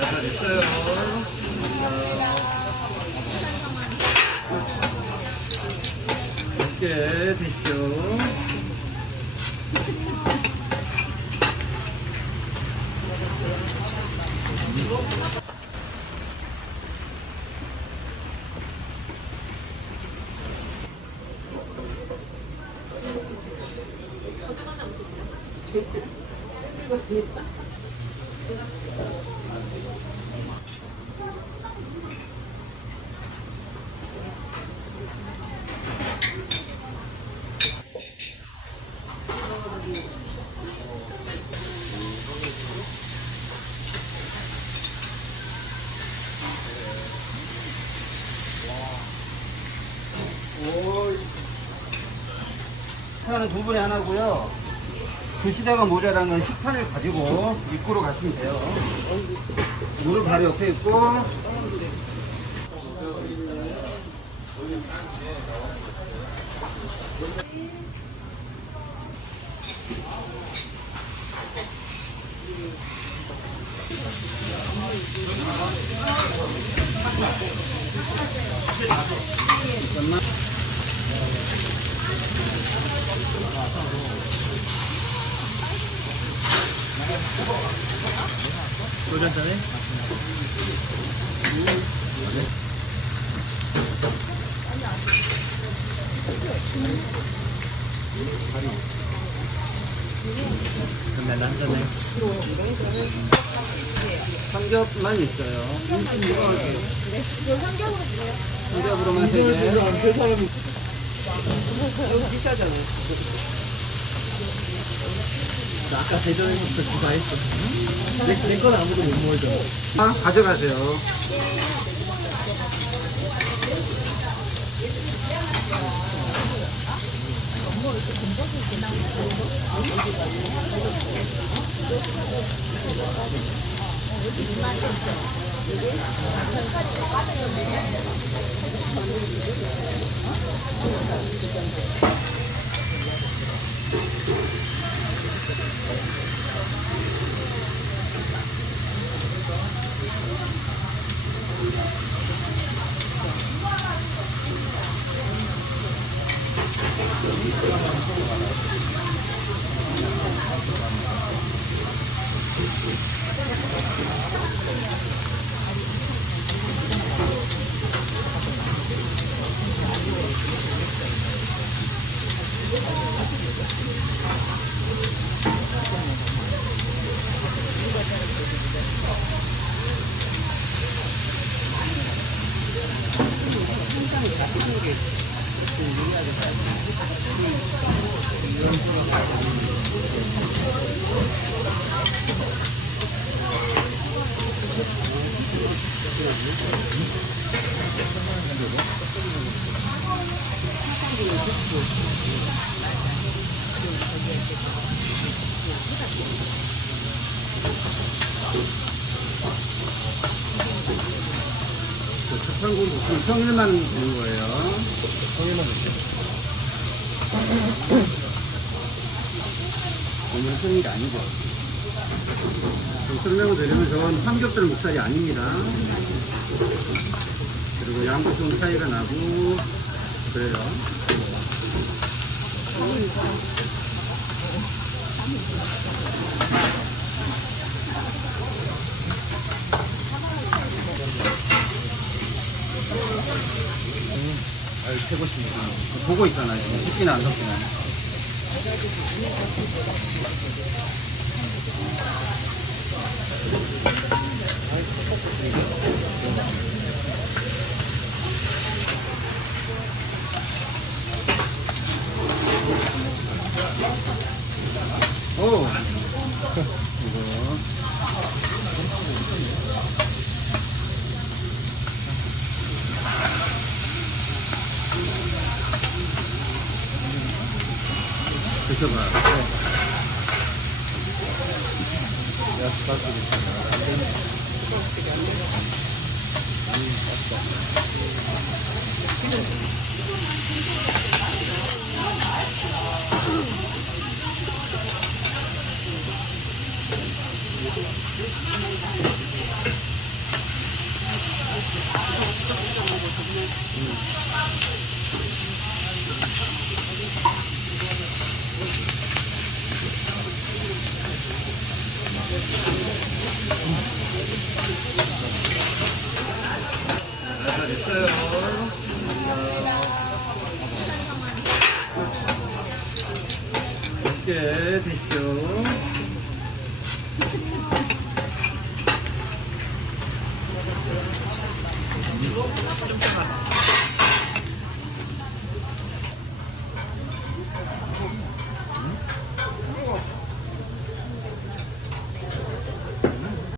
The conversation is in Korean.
다 됐어요. 맛있게 드십시오. 식판은 두 분에 하나고요. 드시다가 모자라면 식판을 가지고 입구로 가시면 돼요. 무릎 바로 옆에 있고. 잠깐만. 소주 한 잔에? 그럼 한 잔에? 삼겹만 있어요. 네, 이거 삼겹으로 주세요. 삼겹으로만 3개. 여기 비싸잖아요. 아까 대전에서부터 다 했어. 내 건 아무도 못 먹어줘. 가져가세요. 한국 평일만 되는 거예요. 평일만 되죠. 오늘 평일이 아니죠. 좀 설명을 드리면 저건 삼겹살 목살이 아닙니다. 그리고 양도 좀 차이가 나고 그래요. 보고 있잖아요. 섞이나 안 섞이나. 오! 이거. 드셔봐요. 드셔요. 맛있게 드시죠.